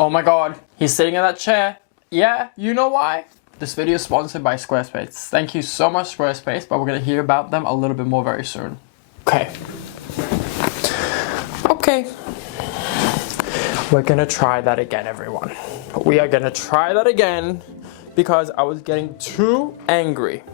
Oh my god, he's sitting in that chair. Yeah, you know why? This video is sponsored by Squarespace. Thank you so much, Squarespace, but we're gonna hear about them a little bit more very soon. Okay. We're gonna try that again, everyone. We are gonna try that again because I was getting too angry.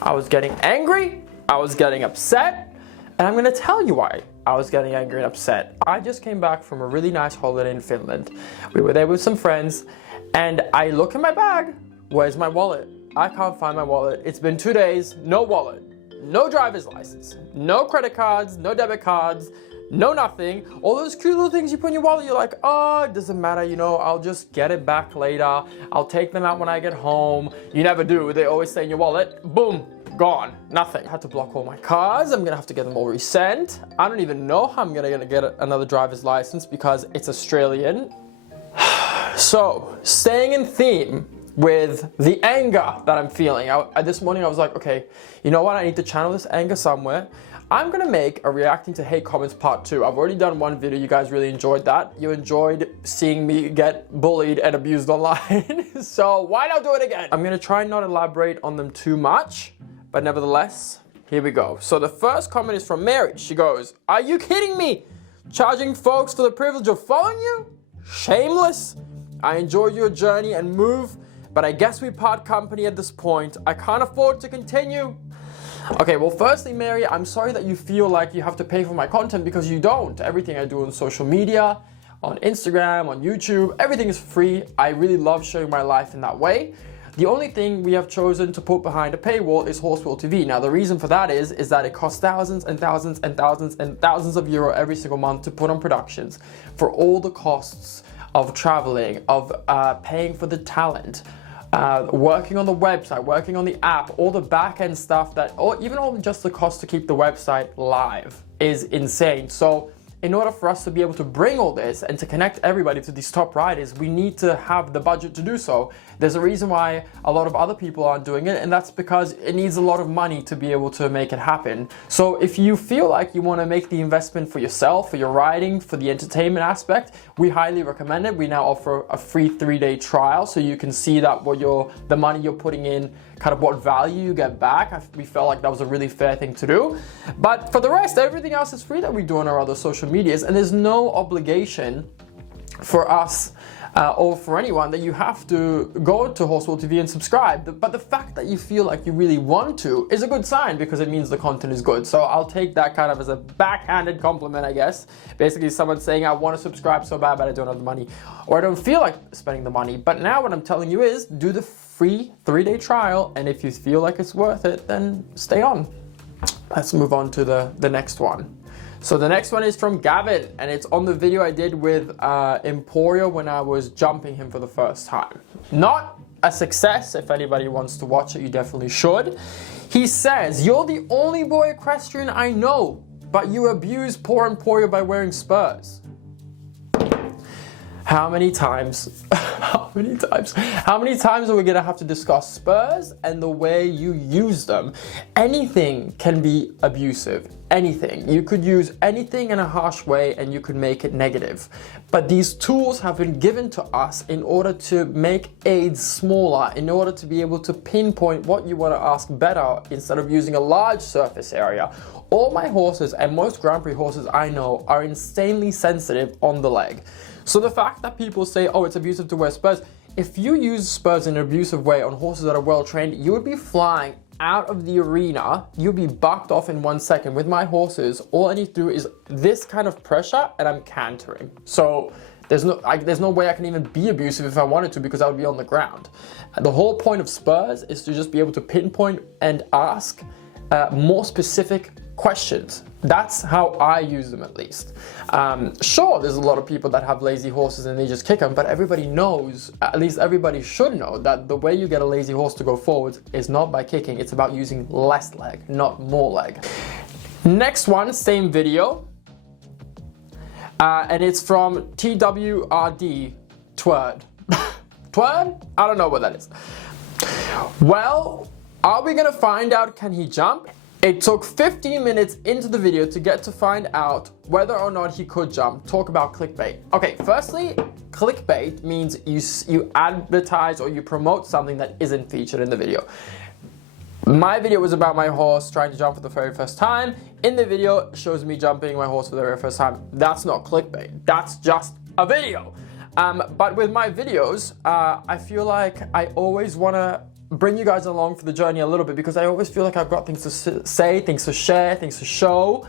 I was getting angry, I was getting upset, and I'm gonna tell you why I was getting angry and upset. I just came back from a really nice holiday in Finland. We were there with some friends, and I look in my bag. Where's my wallet? I can't find my wallet. It's been 2 days, no wallet, no driver's license, no credit cards, no debit cards, no nothing. All those cute little things you put in your wallet, you're like, oh, it doesn't matter, you know, I'll just get it back later. I'll take them out when I get home. You never do. They always stay in your wallet. Boom, gone, nothing. I had to block all my cards. I'm gonna have to get them all resent. I don't even know how I'm gonna get another driver's license because it's Australian. So, staying in theme with the anger that I'm feeling. This morning I was like, okay, you know what? I need to channel this anger somewhere. I'm gonna make a reacting to hate comments part 2. I've already done one video. You guys really enjoyed that. You enjoyed seeing me get bullied and abused online. So why not do it again? I'm gonna try and not elaborate on them too much, but nevertheless, here we go. So the first comment is from Mary. She goes, are you kidding me? Charging folks for the privilege of following you? Shameless. I enjoyed your journey and move, but I guess we part company at this point. I can't afford to continue. Okay, well, firstly, Mary, I'm sorry that you feel like you have to pay for my content because you don't. Everything I do on social media, on Instagram, on YouTube, everything is free. I really love showing my life in that way. The only thing we have chosen to put behind a paywall is horseball TV. Now, the reason for that is that it costs thousands and thousands and thousands and thousands of euro every single month to put on productions for all the costs of traveling, of paying for the talent, working on the website, working on the app, all the back-end stuff or even all just the cost to keep the website live is insane. So in order for us to be able to bring all this and to connect everybody to these top riders, we need to have the budget to do so. There's a reason why a lot of other people aren't doing it, and that's because it needs a lot of money to be able to make it happen. So if you feel like you want to make the investment for yourself, for your riding, for the entertainment aspect, we highly recommend it. We now offer a free 3-day trial so you can see that the money you're putting in, kind of what value you get back. We felt like that was a really fair thing to do. But for the rest, everything else is free that we do on our other social medias, and there's no obligation for us or for anyone that you have to go to horseball TV and subscribe. But the fact that you feel like you really want to is a good sign because it means the content is good. So I'll take that kind of as a backhanded compliment, I guess. Basically someone saying I want to subscribe so bad but I don't have the money, or I don't feel like spending the money. But now what I'm telling you is do the free 3-day trial, and if you feel like it's worth it, then stay on. Let's move on to the next one. So the next one is from Gavin, and it's on the video I did with Emporio when I was jumping him for the first time. Not a success. If anybody wants to watch it, you definitely should. He says, you're the only boy equestrian I know, but you abuse poor Emporio by wearing spurs. How many times are we gonna have to discuss spurs and the way you use them? Anything can be abusive, anything. You could use anything in a harsh way and you could make it negative. But these tools have been given to us in order to make aids smaller, in order to be able to pinpoint what you wanna ask better instead of using a large surface area. All my horses and most Grand Prix horses I know are insanely sensitive on the leg. So the fact that people say, oh, it's abusive to wear spurs, if you use spurs in an abusive way on horses that are well trained, you would be flying out of the arena. You'd be bucked off in 1 second. With my horses, all I need to do is this kind of pressure and I'm cantering. So there's no way I can even be abusive if I wanted to because I would be on the ground. The whole point of spurs is to just be able to pinpoint and ask more specific questions. That's how I use them, at least. Sure, there's a lot of people that have lazy horses and they just kick them, but everybody knows, at least everybody should know, that the way you get a lazy horse to go forward is not by kicking, it's about using less leg, not more leg. Next one, same video, and it's from TWRD Twerd. Twerd? I don't know what that is. Well, are we gonna find out, can he jump? It took 15 minutes into the video to get to find out whether or not he could jump. Talk about clickbait. Okay, firstly, clickbait means you advertise or you promote something that isn't featured in the video. My video was about my horse trying to jump for the very first time. In the video, it shows me jumping my horse for the very first time. That's not clickbait. That's just a video. But with my videos, I feel like I always want to bring you guys along for the journey a little bit, because I always feel like I've got things to say, things to share, things to show,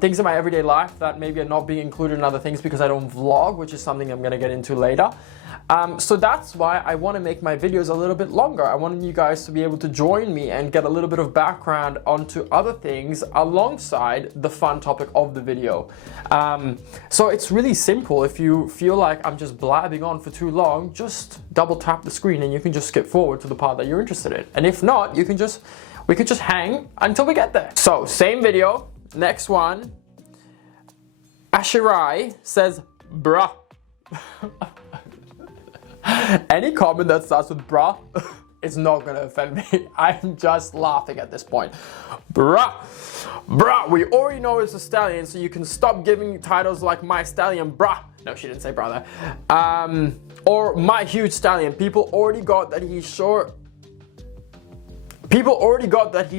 things in my everyday life that maybe are not being included in other things because I don't vlog, which is something I'm going to get into later. So that's why I want to make my videos a little bit longer. I want you guys to be able to join me and get a little bit of background onto other things alongside the fun topic of the video. So it's really simple. If you feel like I'm just blabbing on for too long, just double tap the screen and you can just skip forward to the part that you're interested in. And if not, we could just hang until we get there. So same video, next one. Ashirai says, bruh. Any comment that starts with bruh is not gonna offend me. I'm just laughing at this point. Bruh, we already know it's a stallion, so you can stop giving titles like my stallion, bruh. No, she didn't say brother. Or my huge stallion. People already got that he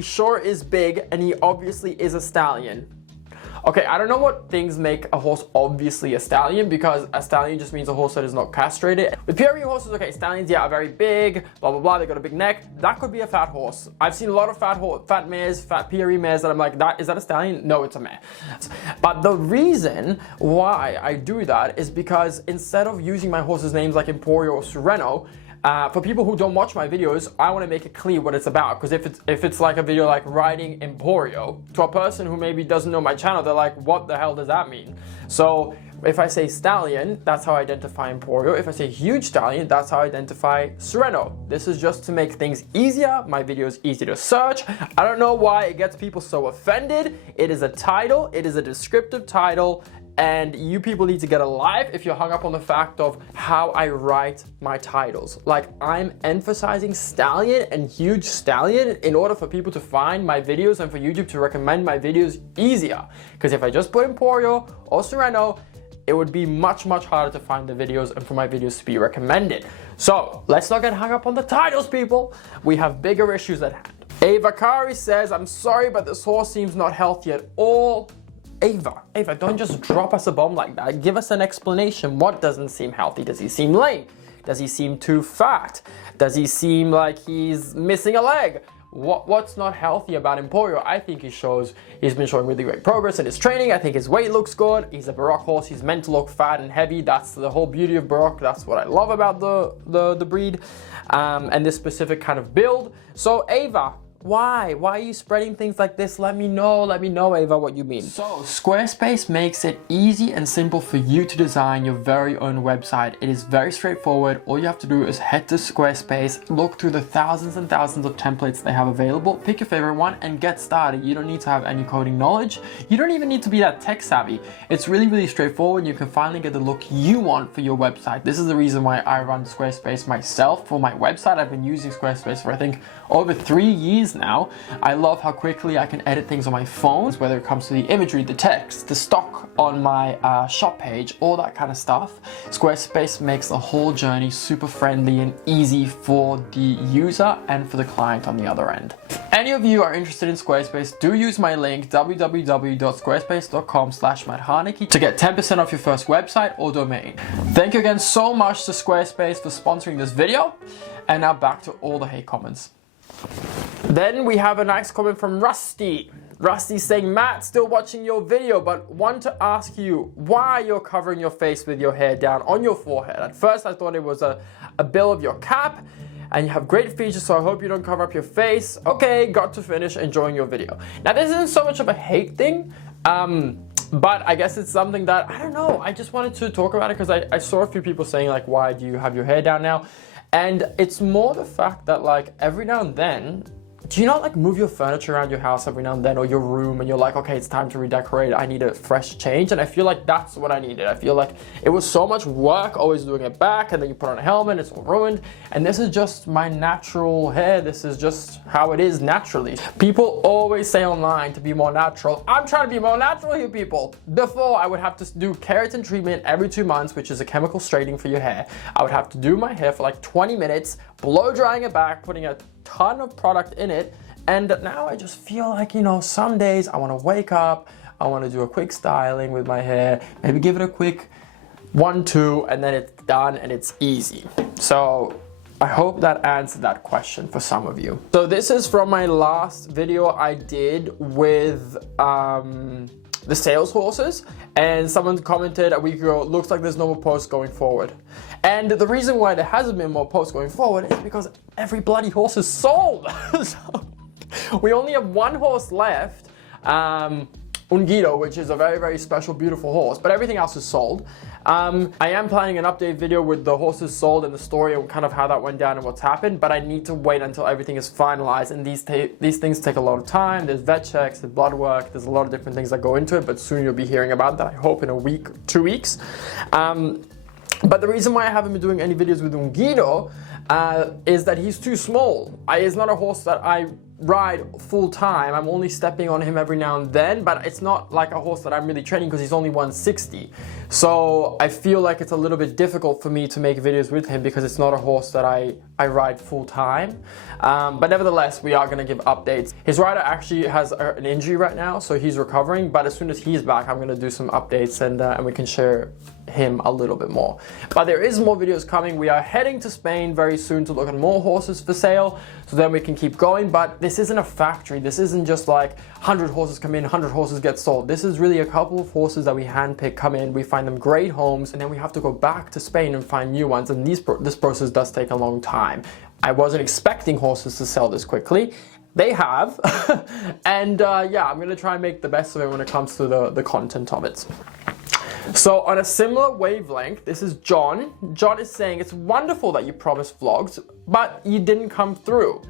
sure is big, and he obviously is a stallion. Okay, I don't know what things make a horse obviously a stallion, because a stallion just means a horse that is not castrated. With PRE horses, okay, stallions, yeah, are very big, blah, blah, blah, they got a big neck. That could be a fat horse. I've seen a lot of fat mares, fat PRE mares that I'm like, is that a stallion? No, it's a mare. But the reason why I do that is because instead of using my horse's names like Emporio or Sereno, for people who don't watch my videos, I want to make it clear what it's about, because if it's like a video like riding Emporio, to a person who maybe doesn't know my channel, they're like, what the hell does that mean? So if I say stallion, that's how I identify Emporio. If I say huge stallion, that's how I identify Sereno. This is just to make things easier. My video is easy to search. I don't know why it gets people so offended. It is a title, it is a descriptive title, and you people need to get a life if you're hung up on the fact of how I write my titles. Like, I'm emphasizing stallion and huge stallion in order for people to find my videos and for YouTube to recommend my videos easier. Because if I just put Emporio or Sereno, it would be much, much harder to find the videos and for my videos to be recommended. So let's not get hung up on the titles, people. We have bigger issues at hand. Avakari says, I'm sorry, but this horse seems not healthy at all. Ava, don't just drop us a bomb like that. Give us an explanation. What doesn't seem healthy? Does he seem lame? Does he seem too fat? Does he seem like he's missing a leg? What's not healthy about Emporio? I think he's been showing really great progress in his training. I think his weight looks good. He's a Baroque horse. He's meant to look fat and heavy. That's the whole beauty of Baroque. That's what I love about the breed and this specific kind of build. So Ava, why are you spreading things like this? Let me know, Ava, what you mean. So Squarespace makes it easy and simple for you to design your very own website. It is very straightforward. All you have to do is head to Squarespace, look through the thousands and thousands of templates they have available, pick your favorite one and get started. You don't need to have any coding knowledge. You don't even need to be that tech savvy. It's really, really straightforward. You can finally get the look you want for your website. This is the reason why I run Squarespace myself for my website. I've been using Squarespace for I think over 3 years now. I love how quickly I can edit things on my phones, whether it comes to the imagery, the text, the stock on my shop page, all that kind of stuff. Squarespace makes the whole journey super friendly and easy for the user and for the client on the other end. If any of you are interested in Squarespace, do use my link www.squarespace.com/MattHarnacke to get 10% off your first website or domain. Thank you again so much to Squarespace for sponsoring this video. And now back to all the hate comments. Then we have a nice comment from Rusty. Rusty saying, Matt, still watching your video, but want to ask you why you're covering your face with your hair down on your forehead. At first I thought it was a bill of your cap, and you have great features, so I hope you don't cover up your face. Okay, got to finish enjoying your video. Now this isn't so much of a hate thing, but I guess it's something that, I don't know, I just wanted to talk about it because I saw a few people saying like, why do you have your hair down now? And it's more the fact that like every now and then, do you not like move your furniture around your house every now and then, or your room, and you're like, okay, it's time to redecorate, I need a fresh change? And I feel like that's what I needed. I feel like it was so much work always doing it back, and then you put on a helmet, it's all ruined. And this is just my natural hair. This is just how it is naturally. People always say online to be more natural. I'm trying to be more natural here, people. Before, I would have to do keratin treatment every 2 months, which is a chemical straightening for your hair. I would have to do my hair for like 20 minutes, blow drying it back, putting a ton of product in it. And now I just feel like, you know, some days I want to wake up, I want to do a quick styling with my hair, maybe give it a quick 1-2, and then it's done and it's easy. So I hope that answered that question for some of you. So this is from my last video I did with the sales horses, and someone commented a week ago, looks like there's no more posts going forward. And the reason why there hasn't been more posts going forward is because every bloody horse is sold. So we only have one horse left, 𝒋𝒐𝒍𝒍𝒐𝒘, which is a very, very special, beautiful horse, but everything else is sold. I am planning an update video with the horses sold and the story and kind of how that went down and what's happened, but I need to wait until everything is finalized, and these things take a lot of time. There's vet checks, there's blood work, there's a lot of different things that go into it, but soon you'll be hearing about that, I hope in a week, 2 weeks. But the reason why I haven't been doing any videos with 𝒋𝒐𝒍𝒍𝒐𝒘 is that he's too small. He's not a horse that I ride full time. I'm only stepping on him every now and then, but it's not like a horse that I'm really training because he's only 160. So I feel like it's a little bit difficult for me to make videos with him because it's not a horse that I ride full time. But nevertheless, we are going to give updates. His rider actually has an injury right now, so he's recovering, but as soon as he's back, I'm going to do some updates and we can share him a little bit more. But there is more videos coming. We are heading to Spain very soon to look at more horses for sale, so then we can keep going. But this isn't a factory. This isn't just like 100 horses come in, 100 horses get sold. This is really a couple of horses that we handpick, come in, we find them great homes, and then we have to go back to Spain and find new ones, and this process does take a long time. I wasn't expecting horses to sell this quickly. They have. And yeah, I'm gonna try and make the best of it when it comes to the content of it. So on a similar wavelength, this is John. John is saying, it's wonderful that you promised vlogs, but you didn't come through.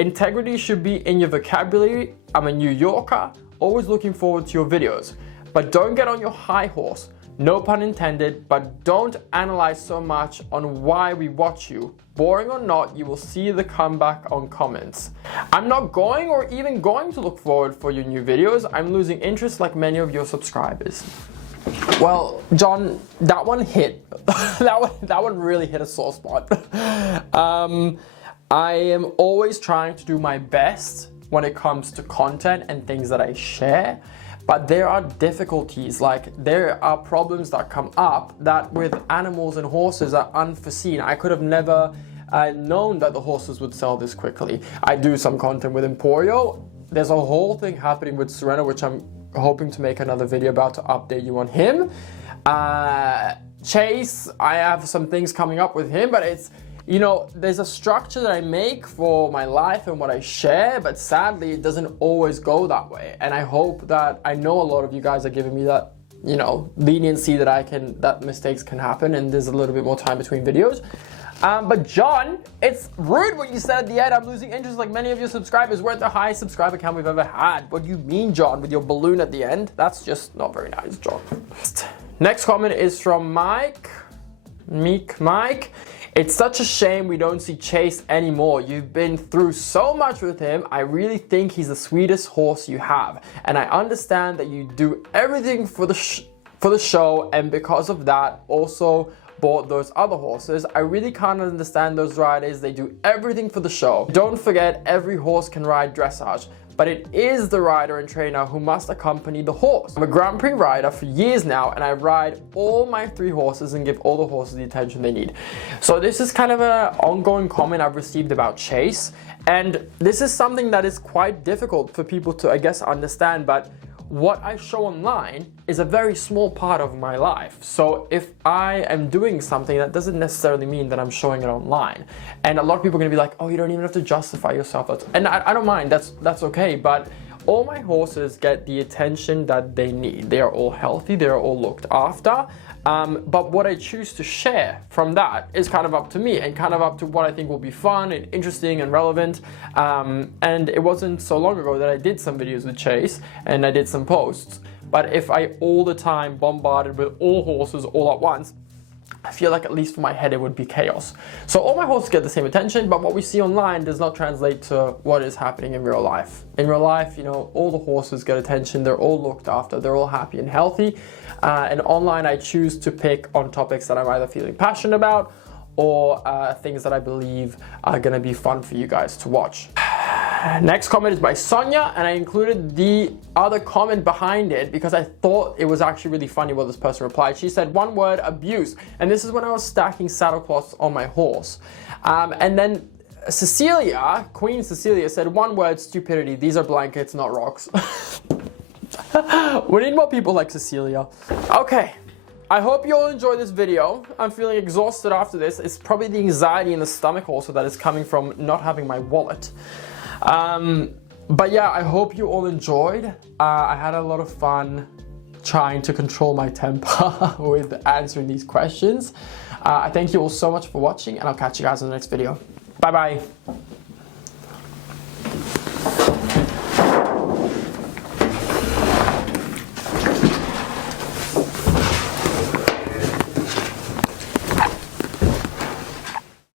Integrity should be in your vocabulary. I'm a New Yorker, always looking forward to your videos. But don't get on your high horse. No pun intended, but don't analyze so much on why we watch you. Boring or not, you will see the comeback on comments. I'm not going or even going to look forward for your new videos. I'm losing interest like many of your subscribers. Well, John, that one hit. that one really hit a sore spot. I am always trying to do my best when it comes to content and things that I share. But there are difficulties, like there are problems that come up that with animals and horses are unforeseen. I could have never known that the horses would sell this quickly. I do some content with Emporio. There's a whole thing happening with Serena, which I'm hoping to make another video about to update you on him. Chase, I have some things coming up with him, but it's, you know, there's a structure that I make for my life and what I share, but sadly it doesn't always go that way. And I hope that, I know a lot of you guys are giving me that, you know, leniency that mistakes can happen and there's a little bit more time between videos. But John, it's rude what you said at the end. I'm losing interest like many of your subscribers. We're at the highest subscriber count we've ever had. What do you mean, John, with your balloon at the end? That's just not very nice, John. Next comment is from Mike. It's such a shame we don't see Chase anymore. You've been through so much with him. I really think he's the sweetest horse you have. And I understand that you do everything for the show, and because of that also bought those other horses. I really can't understand those riders. They do everything for the show. Don't forget, every horse can ride dressage, but it is the rider and trainer who must accompany the horse. I'm a Grand Prix rider for years now, and I ride all my 3 horses and give all the horses the attention they need. So this is kind of an ongoing comment I've received about Chase, and this is something that is quite difficult for people to, I guess, understand, but what I show online is a very small part of my life. So if I am doing something, that doesn't necessarily mean that I'm showing it online. And a lot of people are gonna be like, oh, you don't even have to justify yourself. And I don't mind, that's okay. But all my horses get the attention that they need. They are all healthy, they're all looked after. But what I choose to share from that is kind of up to me and kind of up to what I think will be fun and interesting and relevant. And it wasn't so long ago that I did some videos with Chase and I did some posts. But if I all the time bombarded with all horses all at once, I feel like at least for my head it would be chaos. So all my horses get the same attention, but what we see online does not translate to what is happening in real life. In real life, you know, all the horses get attention, they're all looked after, they're all happy and healthy. And online I choose to pick on topics that I'm either feeling passionate about or things that I believe are gonna be fun for you guys to watch. Next comment is by Sonia, and I included the other comment behind it because I thought it was actually really funny what this person replied. She said, one word, abuse. And this is when I was stacking saddle cloths on my horse. And then Cecilia, Queen Cecilia, said, one word, stupidity. These are blankets, not rocks. We need more people like Cecilia. Okay. I hope you all enjoyed this video. I'm feeling exhausted after this. It's probably the anxiety in the stomach also that is coming from not having my wallet. But yeah, I hope you all enjoyed. I had a lot of fun trying to control my temper with answering these questions. I thank you all so much for watching, and I'll catch you guys in the next video. Bye bye.